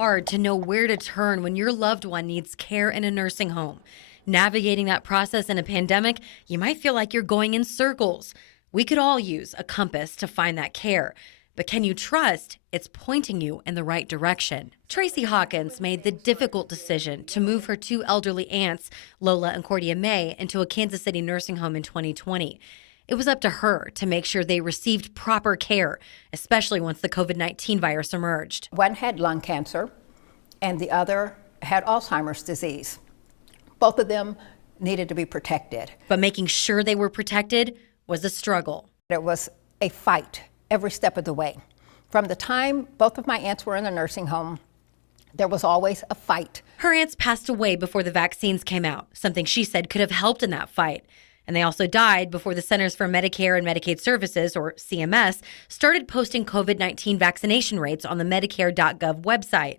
hard to know where to turn when your loved one needs care in a nursing home. Navigating that process in a pandemic, you might feel like you're going in circles. We could all use a compass to find that care. But can you trust it's pointing you in the right direction? Tracy Hawkins made the difficult decision to move her two elderly aunts, Lola and Cordia May, into a Kansas City nursing home in 2020. It was up to her to make sure they received proper care, especially once the COVID-19 virus emerged. One had lung cancer and the other had Alzheimer's disease. Both of them needed to be protected. But making sure they were protected was a struggle. It was a fight every step of the way. From the time both of my aunts were in the nursing home, there was always a fight. Her aunts passed away before the vaccines came out, something she said could have helped in that fight. And they also died before the Centers for Medicare and Medicaid Services, or CMS, started posting COVID-19 vaccination rates on the Medicare.gov website.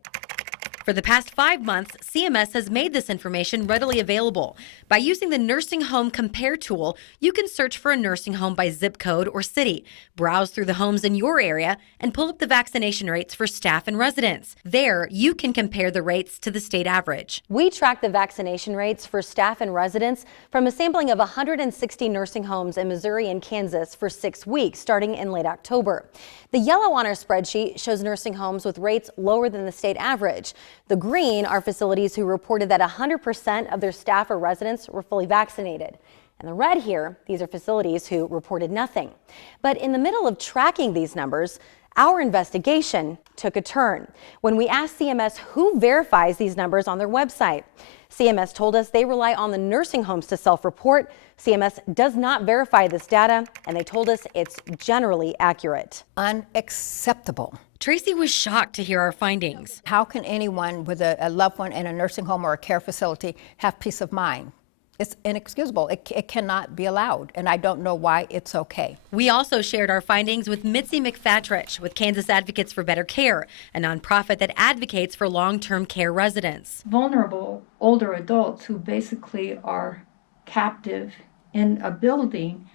For the past 5 months, CMS has made this information readily available. By using the Nursing Home Compare tool, you can search for a nursing home by zip code or city, browse through the homes in your area, and pull up the vaccination rates for staff and residents. There, you can compare the rates to the state average. We track the vaccination rates for staff and residents from a sampling of 160 nursing homes in Missouri and Kansas for 6 weeks, starting in late October. The yellow on our spreadsheet shows nursing homes with rates lower than the state average. The green are facilities who reported that 100% of their staff or residents were fully vaccinated. And the red here, these are facilities who reported nothing. But in the middle of tracking these numbers, our investigation took a turn when we asked CMS who verifies these numbers on their website. CMS told us they rely on the nursing homes to self-report. CMS does not verify this data, and they told us it's generally accurate. Unacceptable. Tracy was shocked to hear our findings. How can anyone with a loved one in a nursing home or a care facility have peace of mind? It's inexcusable. It cannot be allowed, and I don't know why it's okay. We also shared our findings with Mitzi McFatrich with Kansas Advocates for Better Care, a nonprofit that advocates for long-term care residents. Vulnerable older adults who basically are captive in a building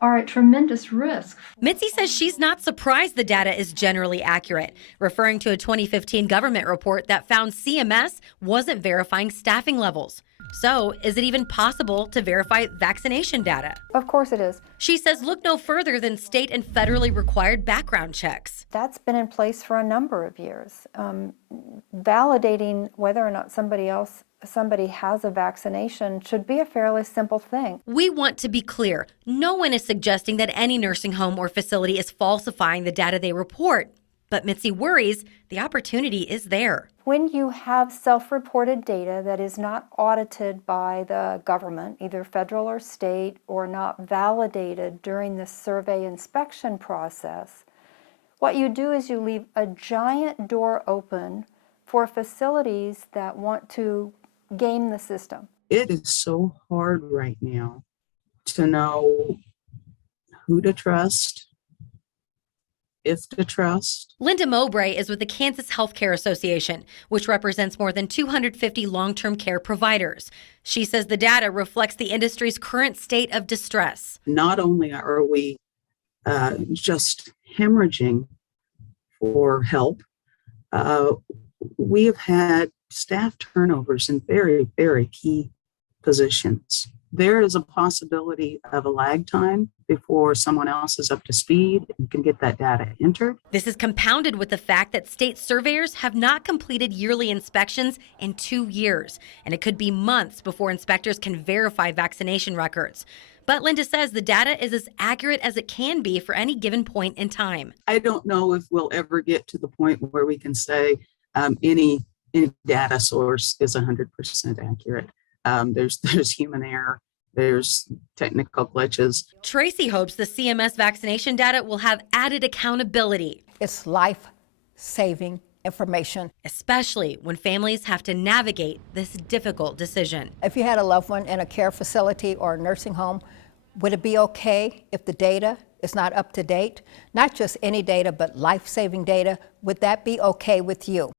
are at tremendous risk. Mitzi says she's not surprised the data is generally accurate, referring to a 2015 government report that found CMS wasn't verifying staffing levels. So, is it even possible to verify vaccination data? Of course it is. She says look no further than state and federally required background checks. That's been in place for a number of years. Validating whether or not somebody has a vaccination should be a fairly simple thing. We want to be clear. No one is suggesting that any nursing home or facility is falsifying the data they report. But Mitzi worries the opportunity is there. When you have self-reported data that is not audited by the government, either federal or state, or not validated during the survey inspection process, what you do is you leave a giant door open for facilities that want to game the system. It is so hard right now to know who to trust, if to trust. Linda Mowbray is with the Kansas Healthcare Association, which represents more than 250 long-term care providers. She says the data reflects the industry's current state of distress. Not only are we just hemorrhaging for help, we have had staff turnovers in very, very key positions. There is a possibility of a lag time before someone else is up to speed and can get that data entered. This is compounded with the fact that state surveyors have not completed yearly inspections in 2 years, and it could be months before inspectors can verify vaccination records. But Linda says the data is as accurate as it can be for any given point in time. I don't know if we'll ever get to the point where we can say any data source is 100% accurate. There's human error, there's technical glitches. Tracy hopes the CMS vaccination data will have added accountability. It's life-saving information. Especially when families have to navigate this difficult decision. If you had a loved one in a care facility or a nursing home, would it be okay if the data is not up to date? Not just any data, but life-saving data. Would that be okay with you?